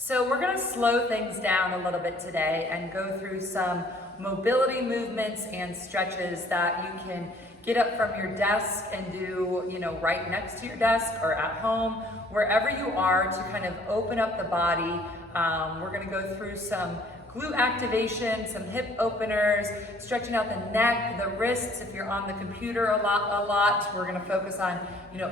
So we're gonna slow things down a little bit today and go through some mobility movements and stretches that you can get up from your desk and do, right next to your desk or at home, wherever you are, to kind of open up the body. We're gonna go through some glute activation, some hip openers, stretching out the neck, the wrists. If you're on the computer a lot, we're gonna focus on,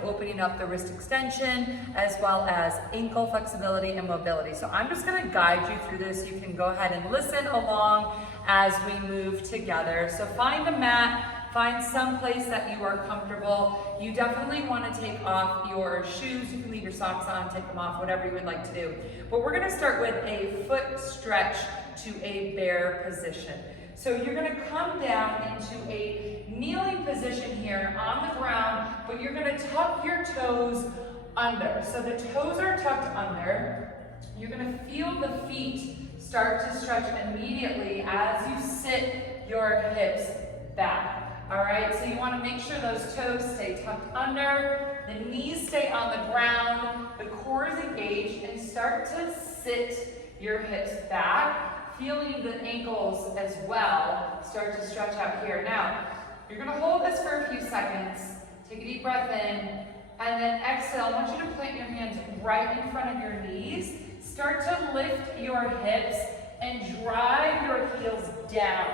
opening up the wrist extension, as well as ankle flexibility and mobility. So I'm just gonna guide you through this. You can go ahead and listen along as we move together. So find a mat, find some place that you are comfortable. You definitely want to take off your shoes. You can leave your socks on, take them off, whatever you would like to do. But we're going to start with a foot stretch to a bear position. So you're going to come down into a kneeling position here on the ground, but you're going to tuck your toes under. So the toes are tucked under. You're going to feel the feet start to stretch immediately as you sit your hips back. All right, so you want to make sure those toes stay tucked under, the knees stay on the ground, the core is engaged, and start to sit your hips back, feeling the ankles as well start to stretch out here. Now, you're going to hold this for a few seconds, take a deep breath in, and then exhale. I want you to plant your hands right in front of your knees. Start to lift your hips and drive your heels down.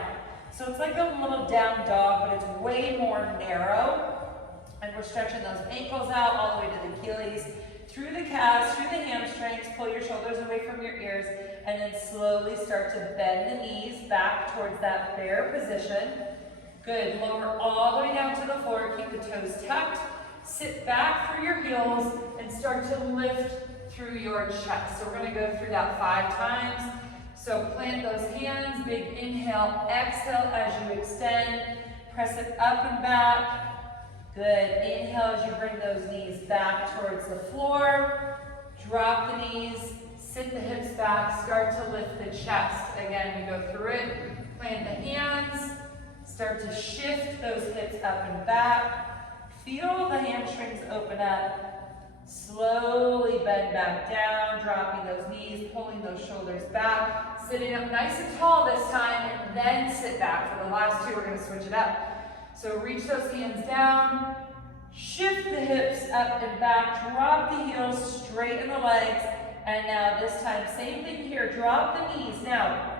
So it's like a little down dog, but it's way more narrow. And we're stretching those ankles out all the way to the Achilles, through the calves, through the hamstrings. Pull your shoulders away from your ears, and then slowly start to bend the knees back towards that bear position. Good. Lower all the way down to the floor. Keep the toes tucked. Sit back through your heels and start to lift through your chest. So we're going to go through that 5 times. So plant those hands, big inhale, exhale as you extend, press it up and back. Good, inhale as you bring those knees back towards the floor, drop the knees, sit the hips back, start to lift the chest. Again, we go through it, plant the hands, start to shift those hips up and back, feel the hamstrings open up. Slowly bend back down, dropping those knees, pulling those shoulders back, sitting up nice and tall this time, and then sit back. For the last 2, we're going to switch it up. So reach those hands down, shift the hips up and back, drop the heels, straighten the legs, and now this time, same thing here, drop the knees. Now,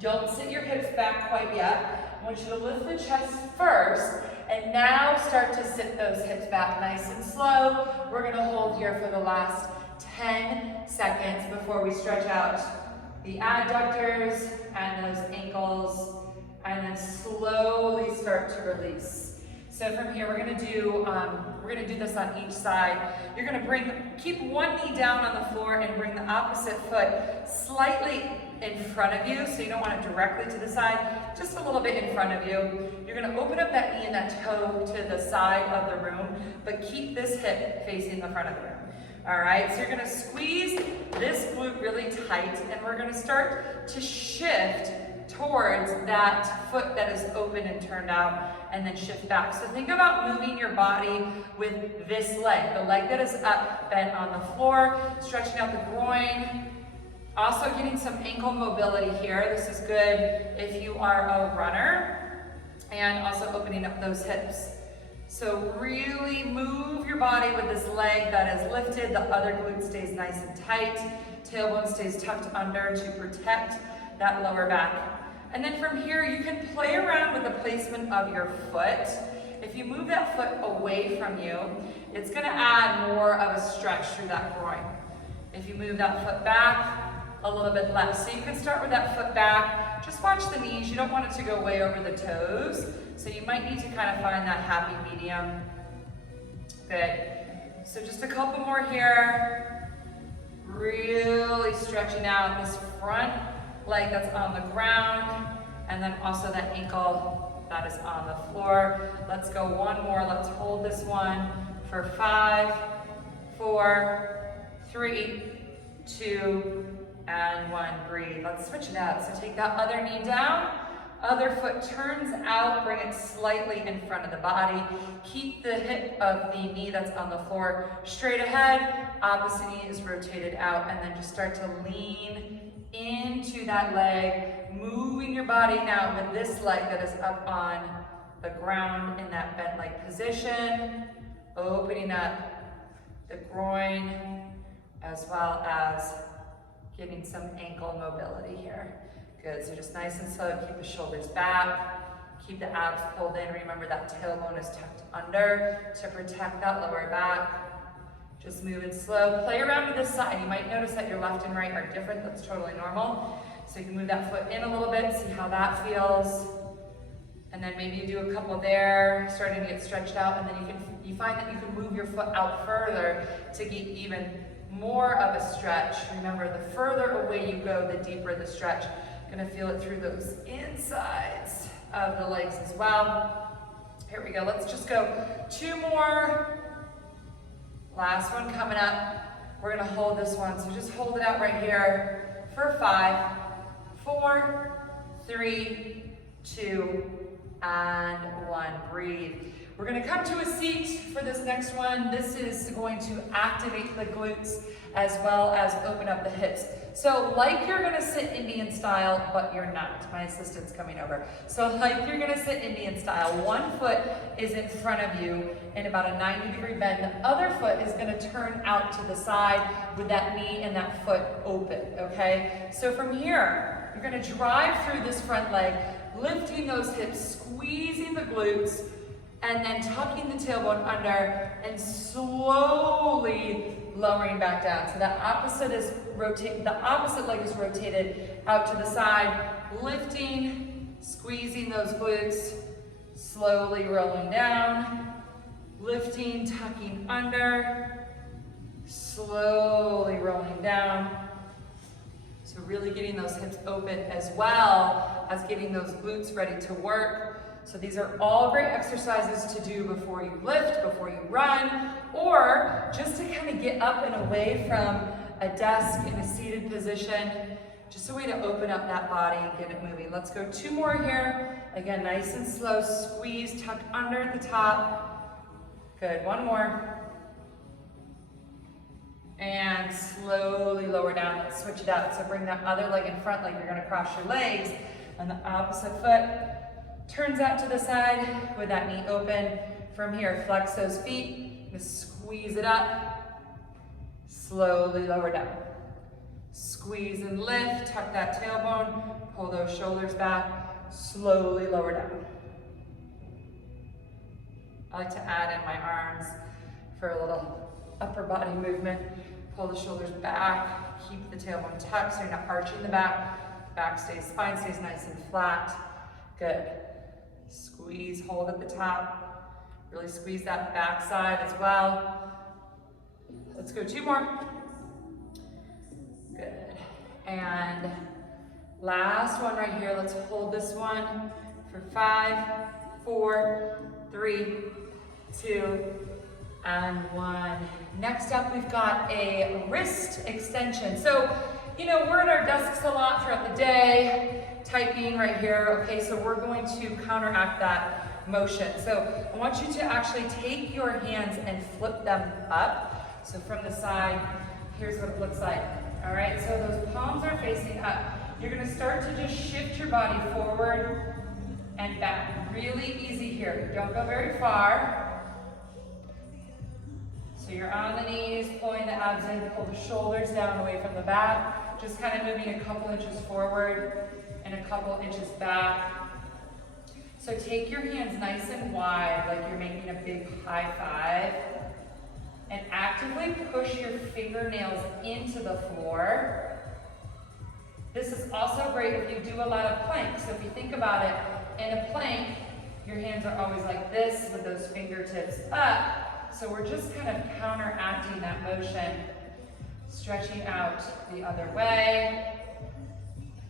don't sit your hips back quite yet. I want you to lift the chest first, and now start to sit those hips back nice and slow. We're going to hold here for the last 10 seconds before we stretch out the adductors and those ankles, and then slowly start to release. So from here, we're going to do this on each side. You're going to keep one knee down on the floor and bring the opposite foot slightly in front of you, so you don't want it directly to the side, just a little bit in front of you. You're going to open up that knee and that toe to the side of the room, but keep this hip facing the front of the room. All right, so you're going to squeeze this glute really tight, and we're going to start to shift towards that foot that is open and turned out, and then shift back. So think about moving your body with this leg, the leg that is up, bent on the floor, stretching out the groin. Also getting some ankle mobility here. This is good if you are a runner, and also opening up those hips. So really move your body with this leg that is lifted. The other glute stays nice and tight. Tailbone stays tucked under to protect that lower back. And then from here, you can play around with the placement of your foot. If you move that foot away from you, it's going to add more of a stretch through that groin. If you move that foot back, a little bit less. So you can start with that foot back. Just watch the knees. You don't want it to go way over the toes. So you might need to kind of find that happy medium. Good. So just a couple more here. Really stretching out this front leg that's on the ground, and then also that ankle that is on the floor. Let's go one more. Let's hold this one for 5, 4, 3, 2, and 1. Breathe. Let's switch it out. So take that other knee down, Other foot turns out, bring it slightly in front of the body. Keep the hip of the knee that's on the floor straight ahead. Opposite knee is rotated out, and then just start to lean into that leg, moving your body now with this leg that is up on the ground in that bent leg position, opening up the groin as well as getting some ankle mobility here. Good, so just nice and slow, keep the shoulders back, keep the abs pulled in. Remember that tailbone is tucked under to protect that lower back. Just moving slow. Play around to this side. You might notice that your left and right are different. That's totally normal. So you can move that foot in a little bit, see how that feels. And then maybe you do a couple there, starting to get stretched out, and then you find that you can move your foot out further to get even more of a stretch. Remember, the further away you go, the deeper the stretch. Gonna feel it through those insides of the legs as well. Here we go, let's just go 2 more. Last one coming up. We're gonna hold this one, so just hold it out right here for 5, 4, 3, 2, and 1. Breathe. We're gonna come to a seat for this next one. This is going to activate the glutes as well as open up the hips. So like you're gonna sit Indian style, but you're not. My assistant's coming over. So like you're gonna sit Indian style, one foot is in front of you in about a 90-degree bend. The other foot is gonna turn out to the side with that knee and that foot open, okay? So from here, you're gonna drive through this front leg, lifting those hips, squeezing the glutes, and then tucking the tailbone under and slowly lowering back down. So the opposite leg is rotated out to the side, lifting, squeezing those glutes, slowly rolling down, lifting, tucking under, slowly rolling down. So really getting those hips open as well as getting those glutes ready to work. So these are all great exercises to do before you lift, before you run, or just to kind of get up and away from a desk in a seated position. Just a way to open up that body and get it moving. Let's go 2 more here. Again, nice and slow, squeeze, tuck under at the top. Good, 1 more. And slowly lower down, let's switch it out. So bring that other leg in front like you're gonna cross your legs, and the opposite foot turns out to the side with that knee open. From here, flex those feet, just squeeze it up, slowly lower down. Squeeze and lift, tuck that tailbone, pull those shoulders back, slowly lower down. I like to add in my arms for a little upper body movement. Pull the shoulders back, keep the tailbone tucked so you're not arching the back stays, spine stays nice and flat. Good. Squeeze, hold at the top. Really squeeze that back side as well. Let's go 2 more. Good. And last one right here. Let's hold this one for 5, 4, 3, 2, and 1. Next up, we've got a wrist extension. So, you know, we're at our desks a lot throughout the day, typing right here. Okay, so we're going to counteract that motion. So I want you to actually take your hands and flip them up. So from the side, here's what it looks like. All right, so those palms are facing up. You're gonna start to just shift your body forward and back. Really easy here. Don't go very far. So you're on the knees, pulling the abs in, pull the shoulders down away from the back. Just kind of moving a couple inches forward and a couple inches back. So take your hands nice and wide, like you're making a big high five. And actively push your fingernails into the floor. This is also great if you do a lot of planks. So if you think about it, in a plank, your hands are always like this with those fingertips up. So we're just kind of counteracting that motion, stretching out the other way.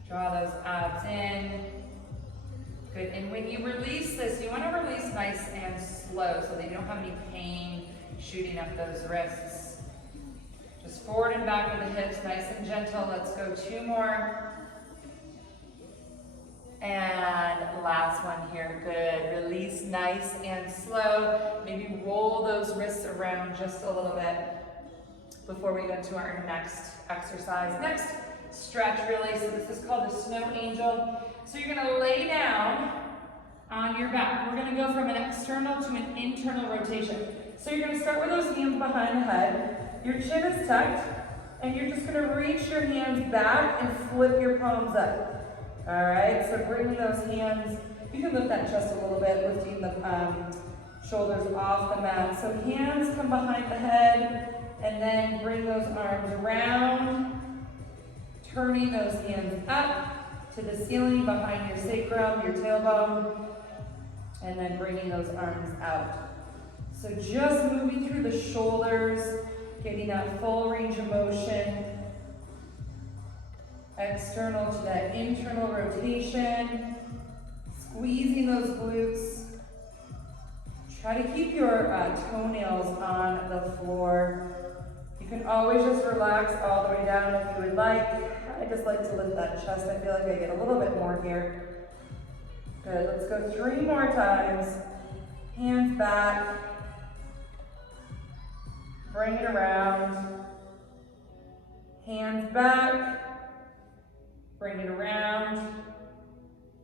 Draw those abs in. Good, and when you release this, you want to release nice and slow so that you don't have any pain shooting up those wrists. Just forward and back with the hips, nice and gentle. Let's go 2 more. And last one here, good. Release nice and slow. Maybe roll those wrists around just a little bit before we go to our next exercise. Next stretch really, so this is called the snow angel. So you're gonna lay down on your back. We're gonna go from an external to an internal rotation. So you're gonna start with those hands behind the head. Your chin is tucked, and you're just gonna reach your hands back and flip your palms up. All right, so bring those hands, you can lift that chest a little bit, lifting the shoulders off the mat. So hands come behind the head, and then bring those arms around, turning those hands up to the ceiling behind your sacrum, your tailbone, and then bringing those arms out. So just moving through the shoulders, getting that full range of motion. External to that internal rotation, squeezing those glutes. Try to keep your toenails on the floor. You can always just relax all the way down if you would like. I just like to lift that chest. I feel like I get a little bit more here. Good, let's go 3 more times. Hands back. Bring it around. Hands back. Bring it around.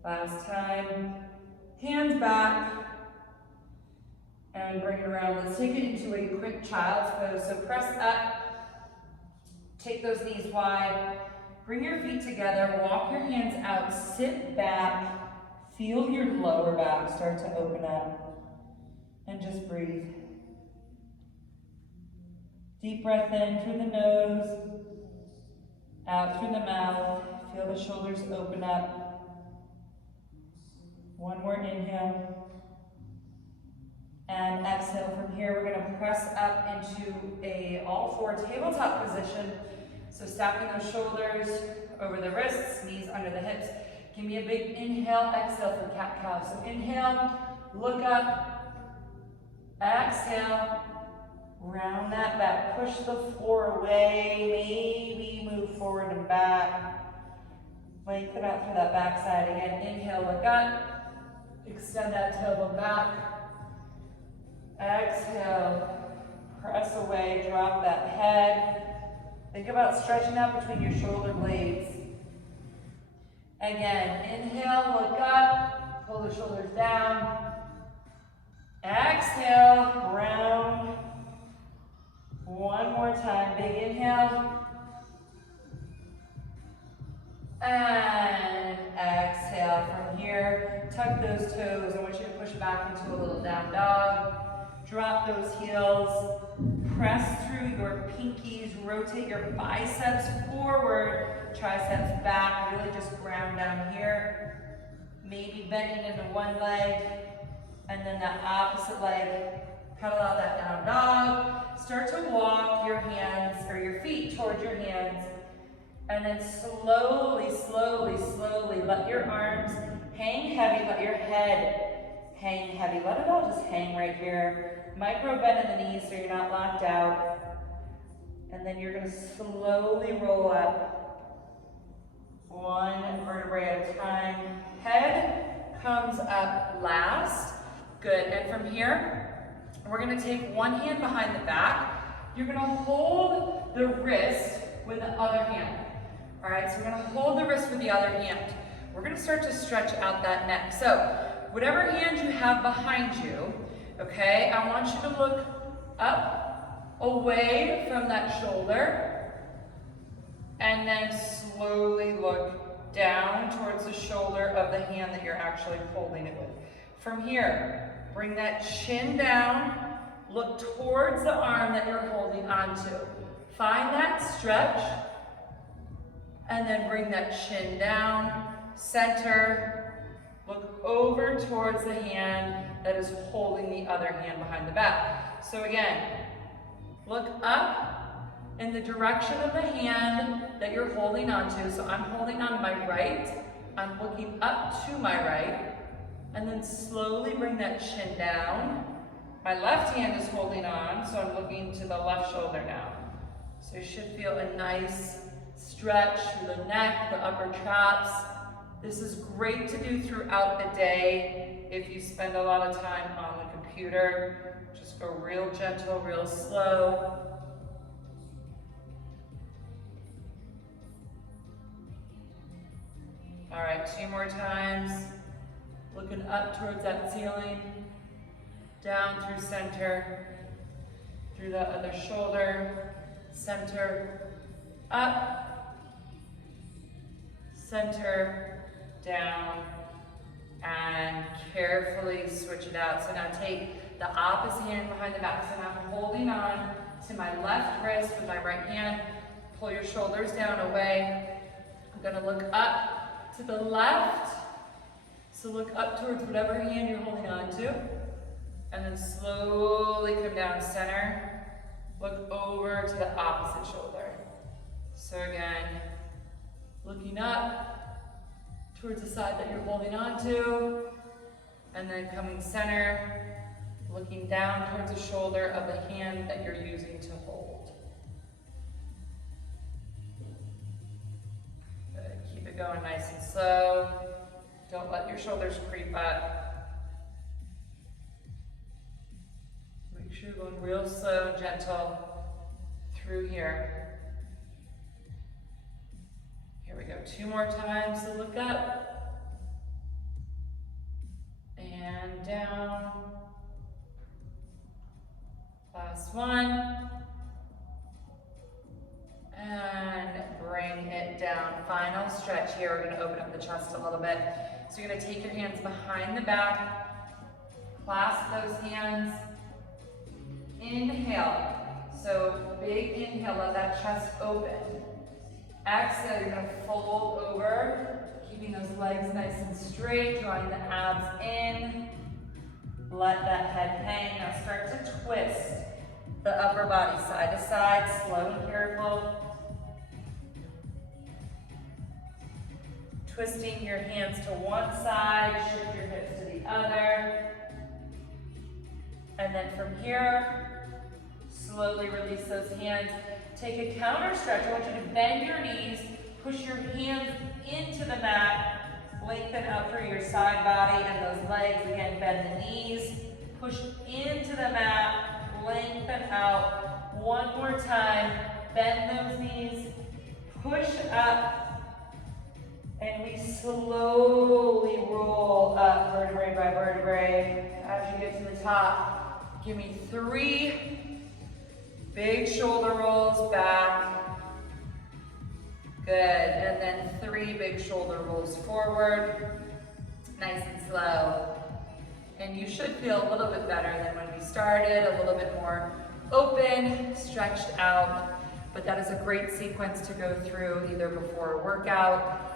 Last time. Hands back. And bring it around. Let's take it into a quick child's pose. So press up. Take those knees wide. Bring your feet together. Walk your hands out. Sit back. Feel your lower back start to open up. And just breathe. Deep breath in through the nose. Out through the mouth. Feel the shoulders open up. One more inhale. And exhale. From here, we're going to press up into a all-four tabletop position. So stacking those shoulders over the wrists, knees under the hips. Give me a big inhale, exhale for cat-cow. So inhale, look up. Exhale, round that back. Push the floor away. Maybe move forward and back. Lengthen out through that backside again. Inhale, look up. Extend that tailbone back. Exhale, press away, drop that head. Think about stretching out between your shoulder blades. Again, inhale, look up, pull the shoulders down. Exhale, round. One more time, big inhale. And exhale. From here, tuck those toes. I want you to push back into a little down dog. Drop those heels. Press through your pinkies. Rotate your biceps forward. Triceps back. Really just ground down here. Maybe bending into one leg. And then that opposite leg. Pedal out that down dog. Start to walk your hands or your feet towards your hands. And then slowly, slowly, slowly let your arms hang heavy, let your head hang heavy. Let it all just hang right here. Micro bend in the knees so you're not locked out. And then you're gonna slowly roll up. One vertebrae at a time. Head comes up last. Good, and from here, we're gonna take one hand behind the back. You're gonna hold the wrist with the other hand. All right, so we're gonna hold the wrist with the other hand. We're gonna start to stretch out that neck. So, whatever hand you have behind you, okay, I want you to look up, away from that shoulder, and then slowly look down towards the shoulder of the hand that you're actually holding it with. From here, bring that chin down, look towards the arm that you're holding onto. Find that stretch. And then bring that chin down, center, look over towards the hand that is holding the other hand behind the back. So again, look up in the direction of the hand that you're holding onto. So I'm holding on my right, I'm looking up to my right, and then slowly bring that chin down. My left hand is holding on, so I'm looking to the left shoulder now. So you should feel a nice stretch through the neck, the upper traps, This is great to do throughout the day if you spend a lot of time on the computer. Just go real gentle, real slow. All right, 2 more times. Looking up towards that ceiling, down through center, through the other shoulder, center, up, center, down, and carefully switch it out. So now take the opposite hand behind the back. So now I'm holding on to my left wrist with my right hand. Pull your shoulders down away. I'm gonna look up to the left. So look up towards whatever hand you're holding on to. And then slowly come down center. Look over to the opposite shoulder. So again, looking up towards the side that you're holding on to. And then coming center, looking down towards the shoulder of the hand that you're using to hold. Good. Keep it going nice and slow. Don't let your shoulders creep up. Make sure you're going real slow and gentle through here. Here we go, 2 more times. So look up and down. Last one. And bring it down. Final stretch here. We're going to open up the chest a little bit. So you're going to take your hands behind the back, clasp those hands, inhale. So big inhale, let that chest open. Exhale, you're going to fold over, keeping those legs nice and straight, drawing the abs in. Let that head hang. Now start to twist the upper body side to side, slow and careful. Twisting your hands to one side, shift your hips to the other. And then from here, slowly release those hands. Take a counter stretch. I want you to bend your knees, push your hands into the mat, lengthen out through your side body and those legs. Again, bend the knees, push into the mat, lengthen out. One more time, bend those knees, push up, and we slowly roll up vertebrae by vertebrae. As you get to the top, give me 3 big shoulder rolls back. Good, and then 3 big shoulder rolls forward. Nice and slow. And you should feel a little bit better than when we started, a little bit more open, stretched out. But that is a great sequence to go through either before a workout,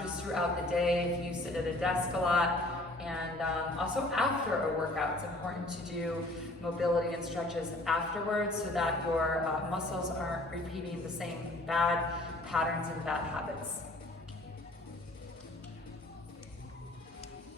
just throughout the day if you sit at a desk a lot, and also after a workout. It's important to do mobility and stretches afterwards so that your muscles aren't repeating the same bad patterns and bad habits.